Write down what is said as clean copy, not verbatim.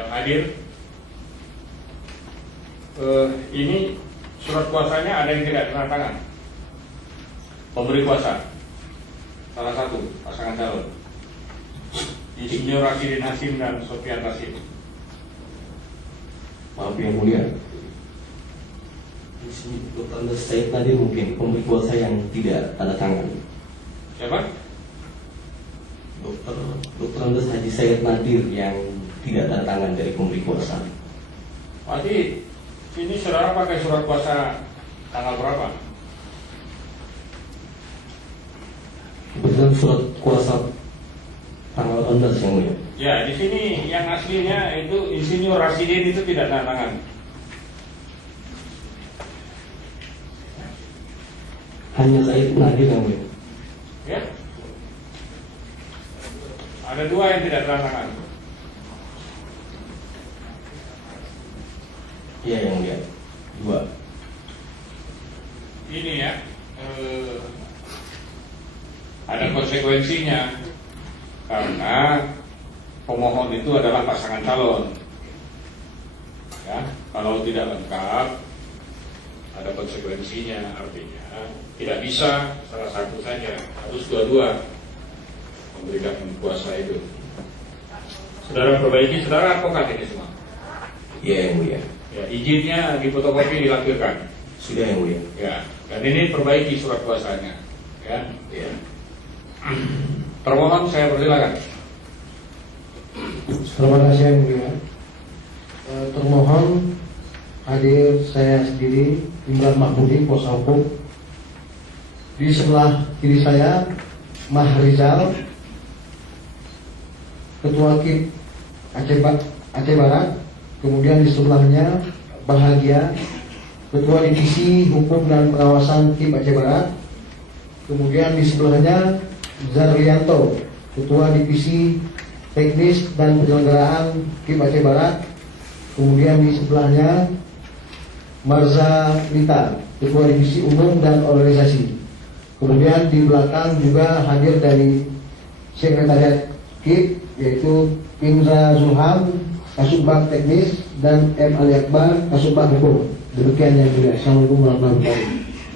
yang hadir. Ini surat kuasanya ada yang tidak ditandatangan. Pemberi kuasa salah satu pasangan calon, Insinyur Rasidin Hasim dan Sofian Rasid. Maaf yang mulia, di sini Dr. Andes Said Nadir mungkin pemberi kuasa yang tidak tanda tangan. Siapa? Dr. Andes Haji Said Nadir yang tidak tanda tangan dari pemberi kuasa. Berarti ini saudara pakai surat kuasa tanggal berapa? Kebetulan surat kuasa tanggal 16 yang mulia. Ya, di sini yang aslinya itu Insinyur Rasidin itu tidak tanda tangan. Hanya Said Nadir yang mulia. Ya, ada dua yang tidak tanda tangan. Iya yang mulia, dua. Ini ya, ada konsekuensinya karena pemohon itu adalah pasangan calon. Ya, kalau tidak lengkap ada konsekuensinya, artinya tidak bisa salah satu saja, harus dua-dua memberikan kuasa itu. Saudara perbaiki, saudara advokat ini semua. Iya yang mulia. Ya, izinnya di fotokopi dilampirkan. Sudah yang mulia. Ya, dan ini perbaiki surat kuasanya. Ya, Ya. termohon saya persilakan. Terima kasih yang mulia. Termohon hadir saya sendiri, Imran Mahmudi, kuasa hukum. Di sebelah kiri saya Mah Rizal, Ketua KIP Aceh Barat. Kemudian di sebelahnya Bahagia, Ketua Divisi Hukum dan Pengawasan KIP Aceh Barat. Kemudian di sebelahnya Zarlianto, Ketua Divisi Teknis dan Penyelenggaraan KIP Aceh Barat. Kemudian di sebelahnya Marza Lita, Ketua Divisi Umum dan Organisasi. Kemudian di belakang juga hadir dari Sekretariat KIP, yaitu Indra Zulham, Kasubag Teknis, dan M. Ali Akbar, Kasubag Hukum. Demikian yang mulia. Assalamualaikum warahmatullahi wabarakatuh.